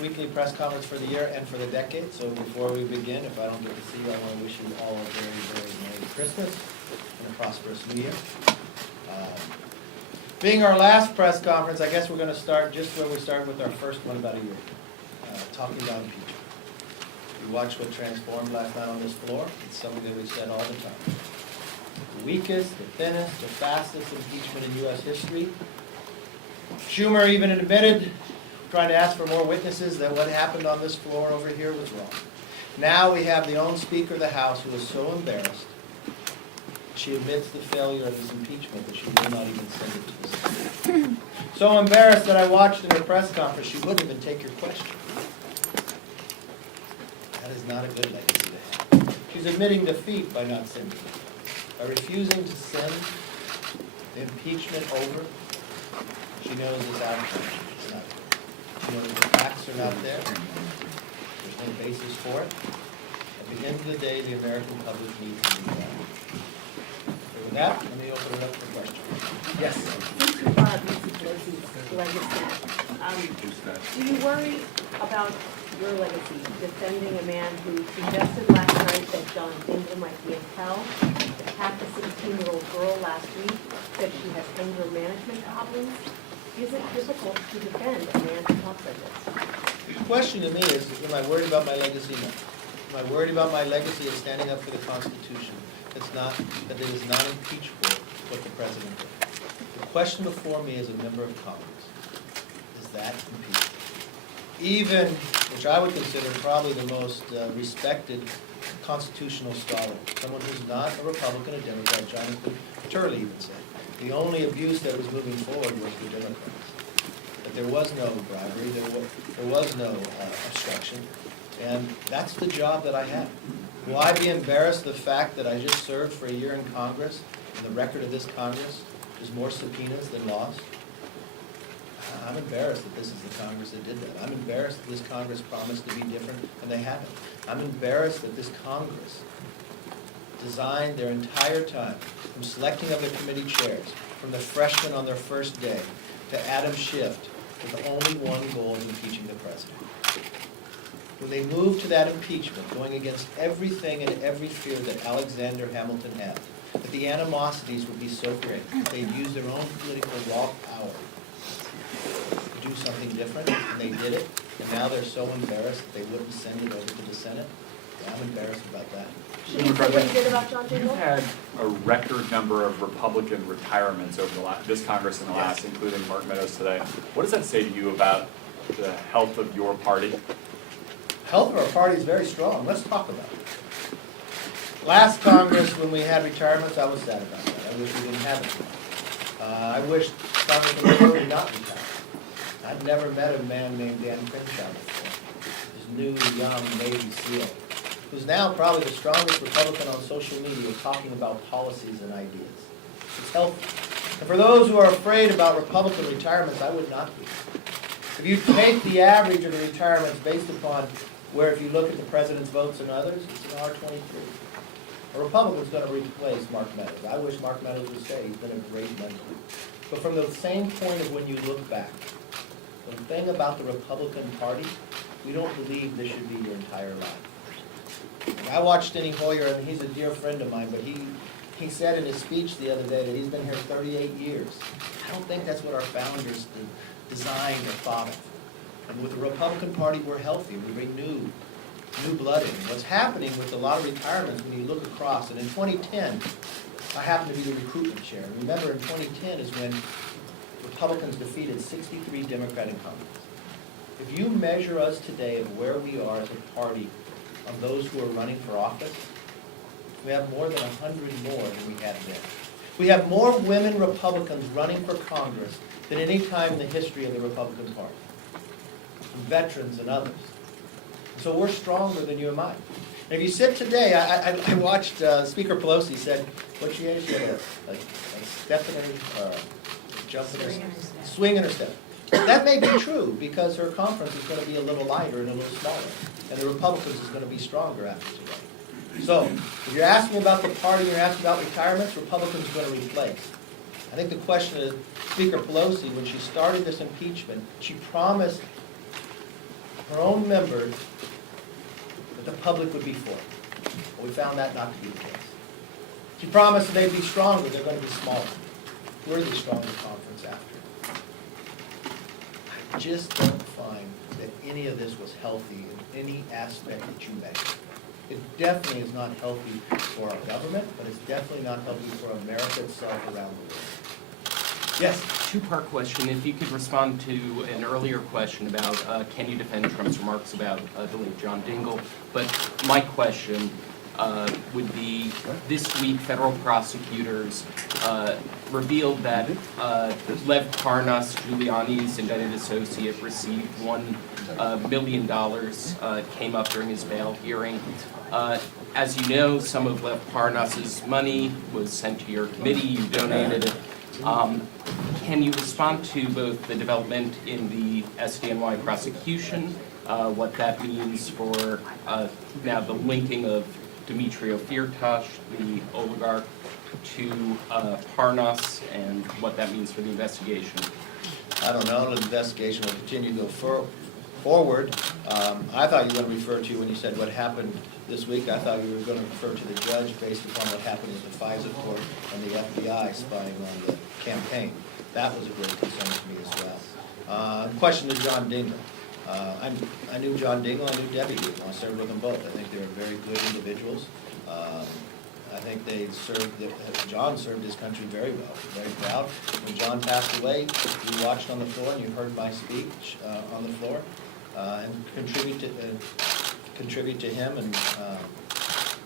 Weekly press conference for the year and for the decade. So before we begin, if I don't get to see you, I want to wish you all a very, very Merry Christmas and a prosperous New Year. Being our last press conference, I guess we're going to start just where we started with our first one about a year ago, talking about impeachment. You watched what transformed last night on this floor. It's something that we've said all the time. The weakest, the thinnest, the fastest impeachment in U.S. history. Schumer even admitted, trying to ask for more witnesses, that what happened on this floor over here was wrong. Now we have the own Speaker of the House who is so embarrassed, she admits the failure of his impeachment, but she will not even send it to the Senate. So embarrassed that I watched in her press conference, she wouldn't even take your question. That is not a good legacy to have. She's admitting defeat by not sending it. By refusing to send the impeachment over, she knows it's outcome. It's not good. She knows the facts are not there. There's no basis for it. At the end of the day, the American public needs to be done. So with that, let me open it up for questions. Yes? Since you brought up Nancy Pelosi's legacy, do you worry about your legacy defending a man who suggested last night that John Dingell might be in hell, attacked a 16-year-old girl last week, said she has anger management problems? Is it difficult to defend a man who talks like this? The question to me is, am I worried about my legacy? No. Am I worried about my legacy of standing up for the Constitution? That it is not impeachable what the President did. The question before me as a member of Congress, is that impeachable? Even, which I would consider probably the most respected constitutional scholar, someone who's not a Republican, a Democrat, Jonathan Turley even said, the only abuse that was moving forward was the Democrats. That there was no bribery, there was no obstruction, and that's the job that I have. Will I be embarrassed the fact that I just served for a year in Congress, and the record of this Congress is more subpoenas than laws? I'm embarrassed that this is the Congress that did that. I'm embarrassed that this Congress promised to be different, and they haven't. I'm embarrassed that this Congress designed their entire time, from selecting of their committee chairs, from the freshmen on their first day, to Adam Schiff, with only one goal of impeaching the president. When they moved to that impeachment, going against everything and every fear that Alexander Hamilton had, that the animosities would be so great, that they'd use their own political raw power to do something different, and they did it, and now they're so embarrassed that they wouldn't send it over to the Senate. Yeah, I'm embarrassed about that. Should you say what you did about John Dingell? You've had a record number of Republican retirements over this Congress and the last, including Mark Meadows today. What does that say to you about the health of your party? Health of our party is very strong. Let's talk about it. Last Congress, when we had retirements, I was sad about that. I wish we didn't have it. I wish Congressman would not retire. I'd never met a man named Dan Crenshaw before. This new, young Navy SEAL, who's now probably the strongest Republican on social media talking about policies and ideas. It's healthy. And for those who are afraid about Republican retirements, I would not be. If you take the average of the retirements based upon where, if you look at the president's votes and others, it's an R23. A Republican's going to replace Mark Meadows. I wish Mark Meadows would stay. He's been a great mentor. But from the same point of when you look back, the thing about the Republican Party, we don't believe this should be your entire life. I watched Steny Hoyer, and he's a dear friend of mine, but he said in his speech the other day that he's been here 38 years. I don't think that's what our founders designed or thought of. And with the Republican Party, we're healthy. We renew new blood in. What's happening with a lot of retirements when you look across, and in 2010, I happened to be the recruitment chair. Remember, in 2010 is when Republicans defeated 63 Democratic incumbents. If you measure us today of where we are as a party on those who are running for office, we have more than 100 more than we had then. We have more women Republicans running for Congress than any time in the history of the Republican Party, veterans and others. So we're stronger than you and I. And if you sit today, I watched Speaker Pelosi said, what she had, a step in her, jump in her, swing in her step. That may be true because her conference is going to be a little lighter and a little smaller, and the Republicans is going to be stronger after today. So, if you're asking about the party, you're asking about retirements, Republicans are going to replace. I think the question is, Speaker Pelosi, when she started this impeachment, she promised her own members that the public would be for. But we found that not to be the case. She promised that they'd be stronger, they're going to be smaller. We're the stronger conference after. I just don't find that any of this was healthy in any aspect that you measure. It definitely is not healthy for our government, but it's definitely not healthy for America itself around the world. Yes? Two-part question. If you could respond to an earlier question about can you defend Trump's remarks about delayed John Dingell. But my question would be, this week federal prosecutors revealed that Lev Parnas, Giuliani's indicted associate, received $1 million, came up during his bail hearing. As you know, some of Lev Parnas's money was sent to your committee, you donated it. Can you respond to both the development in the SDNY prosecution, what that means for now the linking of Dmitry Firtash, the oligarch, to Parnas, and what that means for the investigation? I don't know, the investigation will continue to go forward. I thought you were going to refer to, when you said what happened this week, I thought you were going to refer to the judge based upon what happened at the FISA court and the FBI spying on the campaign. That was a great concern to me as well. Question to John Dingell. I knew John Dingell, I knew Debbie Dingell. I served with them both. I think they were very good individuals. I think they served, John served his country very well, very proud. When John passed away, you watched on the floor and you heard my speech on the floor, and contribute to him, and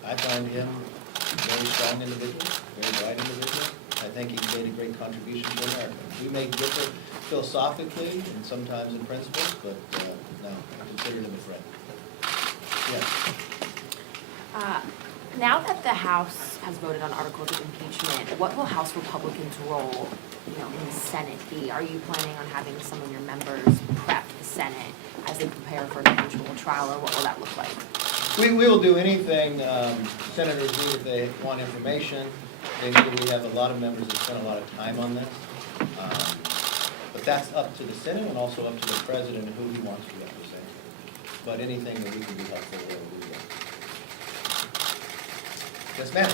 I find him a very strong individual, very bright individual. I think he made a great contribution to America. We may differ philosophically and sometimes in principles, but no, I consider him a friend. Yes. Now that the House has voted on articles of impeachment, what will House Republicans' role, in the Senate be? Are you planning on having some of your members prep the Senate as they prepare for an eventual trial, or what will that look like? We will do anything senators need if they want information. They need, we have a lot of members that spend a lot of time on this. But that's up to the Senate and also up to the President and who he wants to represent. But anything that we can be helpful with, we will. Yes, ma'am.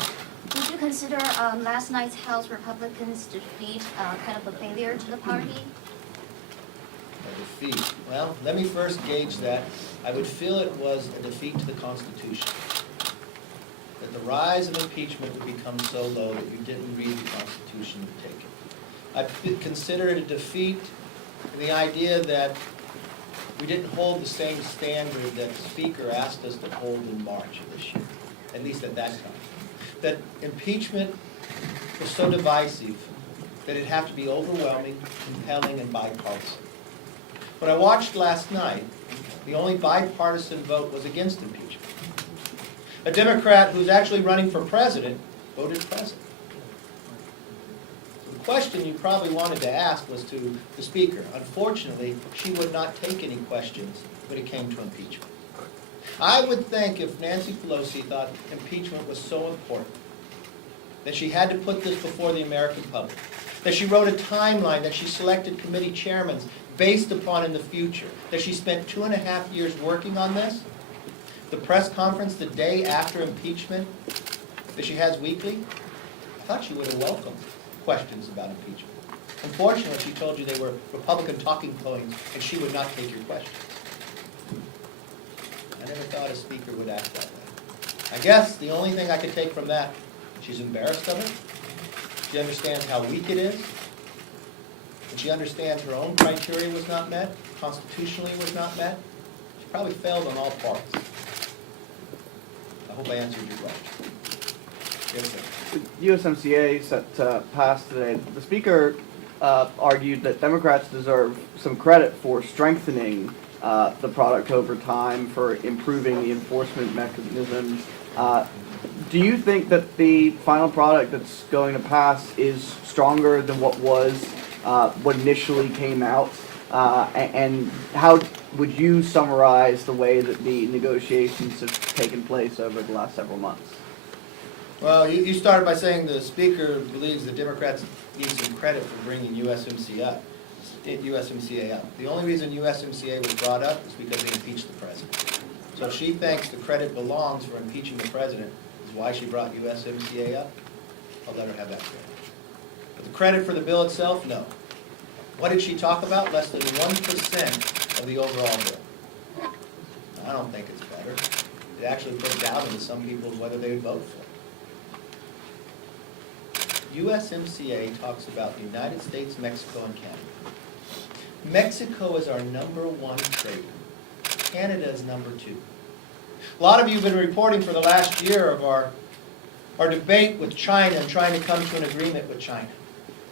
Would you consider last night's House Republicans' defeat kind of a failure to the party? A defeat. Well, let me first gauge that. I would feel it was a defeat to the Constitution. That the rise of impeachment would become so low that you didn't read the Constitution to take it. I consider it a defeat in the idea that we didn't hold the same standard that the Speaker asked us to hold in March of this year, at least at that time. That impeachment was so divisive that it'd have to be overwhelming, compelling, and bipartisan. What I watched last night, the only bipartisan vote was against impeachment. A Democrat who's actually running for president voted president. The question you probably wanted to ask was to the Speaker. Unfortunately, she would not take any questions when it came to impeachment. I would think if Nancy Pelosi thought impeachment was so important that she had to put this before the American public, that she wrote a timeline, that she selected committee chairmen based upon in the future, that she spent 2.5 years working on this, the press conference the day after impeachment that she has weekly, I thought she would have welcomed questions about impeachment. Unfortunately, she told you they were Republican talking points and she would not take your questions. I never thought a speaker would act that way. I guess the only thing I could take from that, she's embarrassed of it. She understands how weak it is. And she understands her own criteria was not met, constitutionally was not met. She probably failed on all parts. I hope I answered your question. Yes, sir. USMCA set to pass today. The Speaker argued that Democrats deserve some credit for strengthening the product over time, for improving the enforcement mechanisms. Do you think that the final product that's going to pass is stronger than what was what initially came out? And how would you summarize the way that the negotiations have taken place over the last several months? Well, you started by saying the Speaker believes the Democrats need some credit for bringing USMCA USMCA up. The only reason USMCA was brought up is because they impeached the president. So if she thinks the credit belongs for impeaching the president is why she brought USMCA up, I'll let her have that credit. But the credit for the bill itself, no. What did she talk about? Less than 1% of the overall bill. I don't think it's better. It actually puts doubt into some people whether they would vote for it. USMCA talks about the United States, Mexico, and Canada. Mexico is our #1 trader. Canada is #2. A lot of you have been reporting for the last year of our debate with China and trying to come to an agreement with China.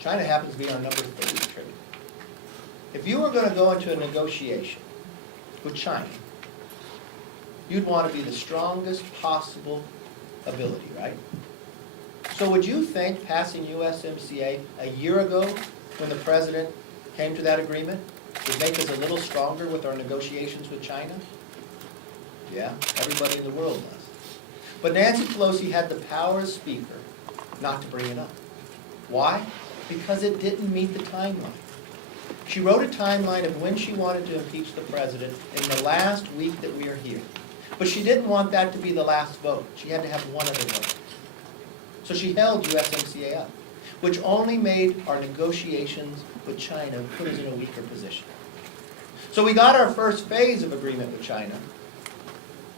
China happens to be our #3 trader. If you were going to go into a negotiation with China, you'd want to be the strongest possible ability, right? So would you think passing USMCA a year ago when the president came to that agreement would make us a little stronger with our negotiations with China? Yeah, everybody in the world does. But Nancy Pelosi had the power as Speaker not to bring it up. Why? Because it didn't meet the timeline. She wrote a timeline of when she wanted to impeach the president in the last week that we are here. But she didn't want that to be the last vote. She had to have one other vote. So she held USMCA up, which only made our negotiations with China put us in a weaker position. So we got our first phase of agreement with China.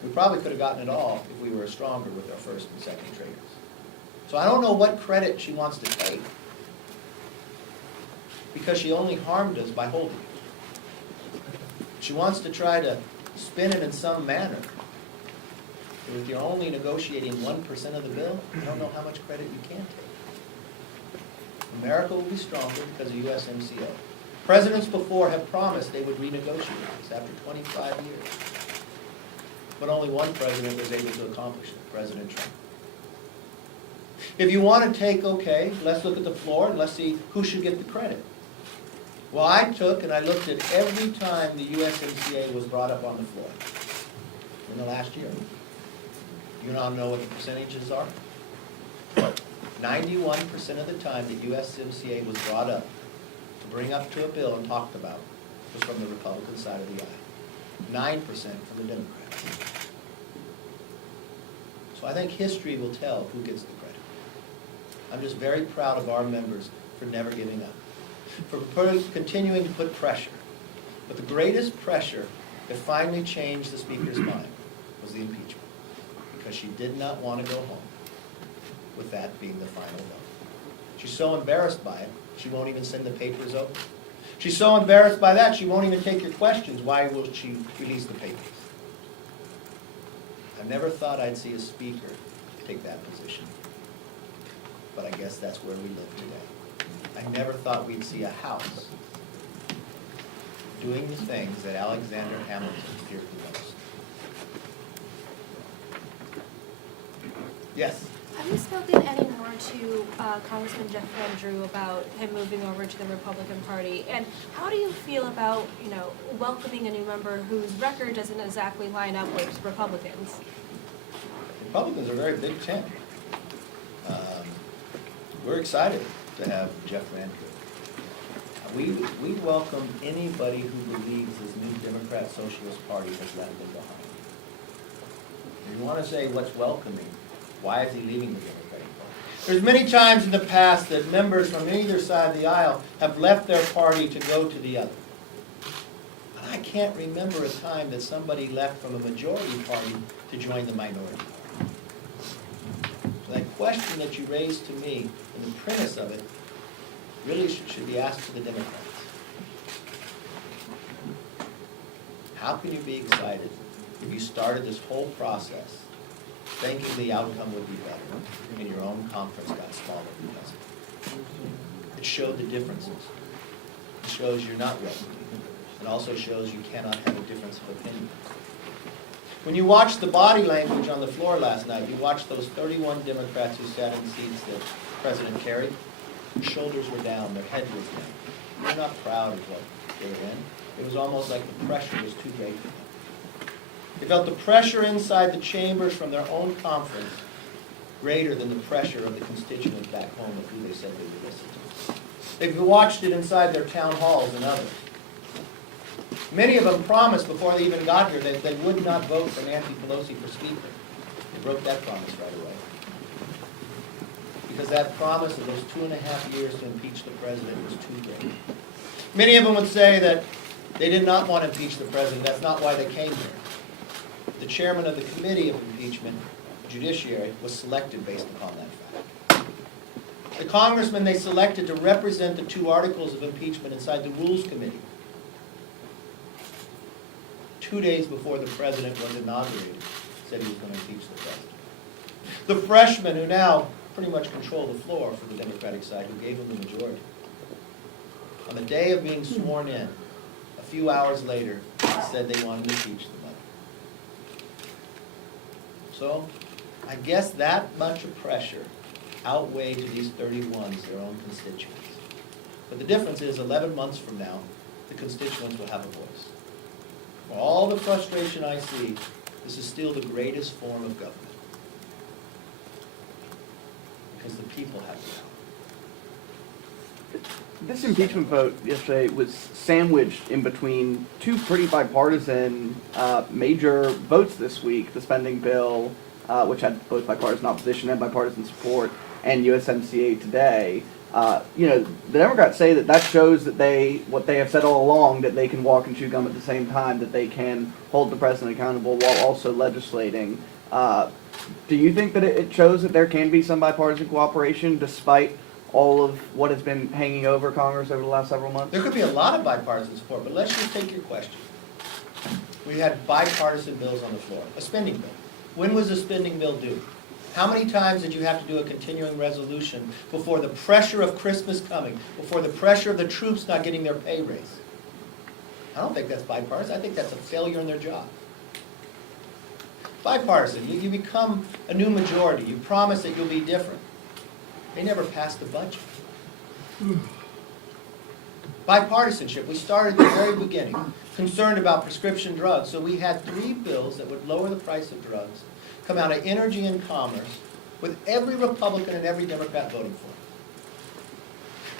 We probably could have gotten it all if we were stronger with our first and second traders. So I don't know what credit she wants to take, because she only harmed us by holding it. She wants to try to spin it in some manner. But if you're only negotiating 1% of the bill, I don't know how much credit you can take. America will be stronger because of USMCA. Presidents before have promised they would renegotiate this after 25 years. But only one president was able to accomplish it, President Trump. If you want to take, okay, let's look at the floor and let's see who should get the credit. Well, I took and I looked at every time the USMCA was brought up on the floor in the last year. You all know what the percentages are? 91% of the time that USMCA was brought up to bring up to a bill and talked about was from the Republican side of the aisle. 9% from the Democrats. So I think history will tell who gets the credit. I'm just very proud of our members for never giving up, for continuing to put pressure. But the greatest pressure that finally changed the Speaker's mind was the impeachment, because she did not want to go home with that being the final vote. She's so embarrassed by it, she won't even send the papers over. She's so embarrassed by that, she won't even take your questions. Why will she release the papers? I never thought I'd see a speaker take that position, but I guess that's where we live today. I never thought we'd see a House doing the things that Alexander Hamilton feared the most. Yes? Have you spoken any more to Congressman Jeff Van Drew about him moving over to the Republican Party? And how do you feel about, welcoming a new member whose record doesn't exactly line up with Republicans? Republicans are a very big tent. We're excited to have Jeff Van Drew. We welcome anybody who believes this new Democrat Socialist Party has left them behind. If you want to say what's welcoming, why is he leaving the Democratic Party? There's many times in the past that members from either side of the aisle have left their party to go to the other. But I can't remember a time that somebody left from a majority party to join the minority party. So that question that you raised to me, and the premise of it, really should be asked to the Democrats. How can you be excited if you started this whole process thinking the outcome would be better, and your own conference got smaller because of it? It showed the differences. It shows you're not ready. It also shows you cannot have a difference of opinion. When you watched the body language on the floor last night, you watched those 31 Democrats who sat in seats that the President carried. Their shoulders were down, their head was down. They're not proud of what they were in. It was almost like the pressure was too great for them. They felt the pressure inside the chambers from their own conference greater than the pressure of the constituents back home of who they said they would listen to. They've watched it inside their town halls and others. Many of them promised before they even got here that they would not vote for Nancy Pelosi for Speaker. They broke that promise right away. Because that promise of those 2.5 years to impeach the president was too great. Many of them would say that they did not want to impeach the president. That's not why they came here. The chairman of the committee of impeachment, Judiciary, was selected based upon that fact. The congressman they selected to represent the 2 articles of impeachment inside the Rules Committee, 2 days before the president was inaugurated, said he was going to impeach the president. The freshmen who now pretty much control the floor for the Democratic side, who gave them the majority, on the day of being sworn in, a few hours later, said they wanted to impeach the mother. So, I guess that much of pressure outweighed to these 31s their own constituents. But the difference is 11 months from now, the constituents will have a voice. For all the frustration I see, this is still the greatest form of government. Because the people have the power. This impeachment vote yesterday was sandwiched in between 2 pretty bipartisan major votes this week, the spending bill, which had both bipartisan opposition and bipartisan support, and USMCA today. The Democrats say that shows that what they have said all along, that they can walk and chew gum at the same time, that they can hold the president accountable while also legislating. Do you think that it shows that there can be some bipartisan cooperation despite all of what has been hanging over Congress over the last several months? There could be a lot of bipartisan support, but let's just take your question. We had bipartisan bills on the floor. A spending bill. When was the spending bill due? How many times did you have to do a continuing resolution before the pressure of Christmas coming, before the pressure of the troops not getting their pay raise? I don't think that's bipartisan. I think that's a failure in their job. Bipartisan, you become a new majority. You promise that you'll be different. They never passed the budget. Bipartisanship, we started at the very beginning, concerned about prescription drugs, so we had 3 bills that would lower the price of drugs, come out of energy and commerce, with every Republican and every Democrat voting for it.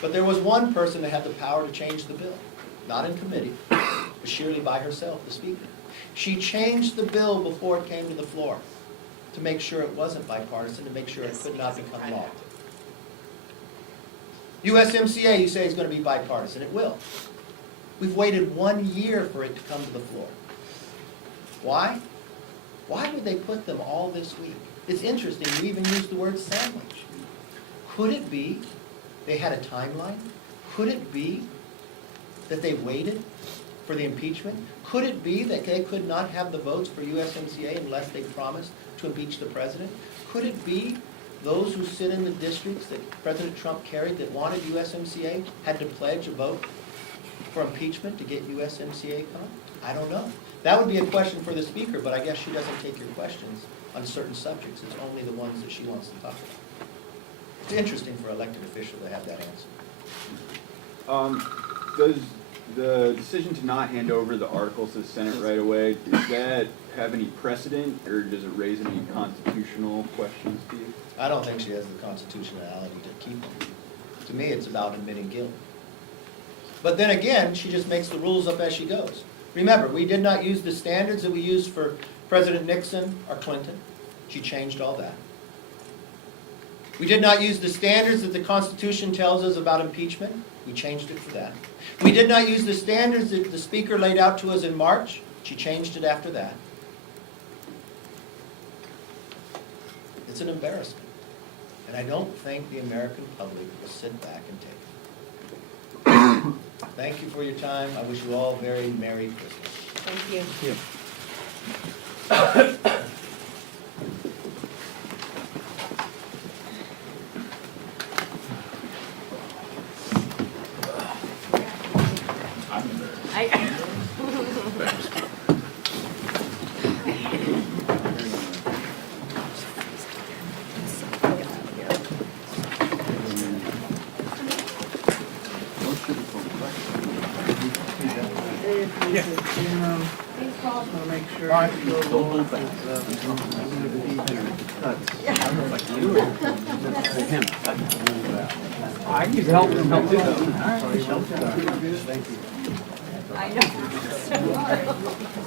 But there was one person that had the power to change the bill, not in committee, but sheerly by herself, the Speaker. She changed the bill before it came to the floor to make sure it wasn't bipartisan, to make sure it could not become law. USMCA, you say, is going to be bipartisan. It will. We've waited 1 year for it to come to the floor. Why? Why would they put them all this week? It's interesting, we even used the word sandwich. Could it be they had a timeline? Could it be that they waited for the impeachment? Could it be that they could not have the votes for USMCA unless they promised to impeach the president? Could it be those who sit in the districts that President Trump carried that wanted USMCA had to pledge a vote for impeachment to get USMCA come? I don't know. That would be a question for the Speaker, but I guess she doesn't take your questions on certain subjects. It's only the ones that she wants to talk about. It's interesting for an elected official to have that answer. Does the decision to not hand over the articles to the Senate right away, does that have any precedent, or does it raise any constitutional questions to you? I don't think she has the constitutionality to keep them. To me, it's about admitting guilt. But then again, she just makes the rules up as she goes. Remember, we did not use the standards that we used for President Nixon or Clinton. She changed all that. We did not use the standards that the Constitution tells us about impeachment. We changed it for that. We did not use the standards that the Speaker laid out to us in March. She changed it after that. It's an embarrassment. And I don't think the American public will sit back and take it. Thank you for your time. I wish you all a very Merry Christmas. Thank you. Thank you. Please call. make sure. Bye. Don't hold back. I need help too. I know.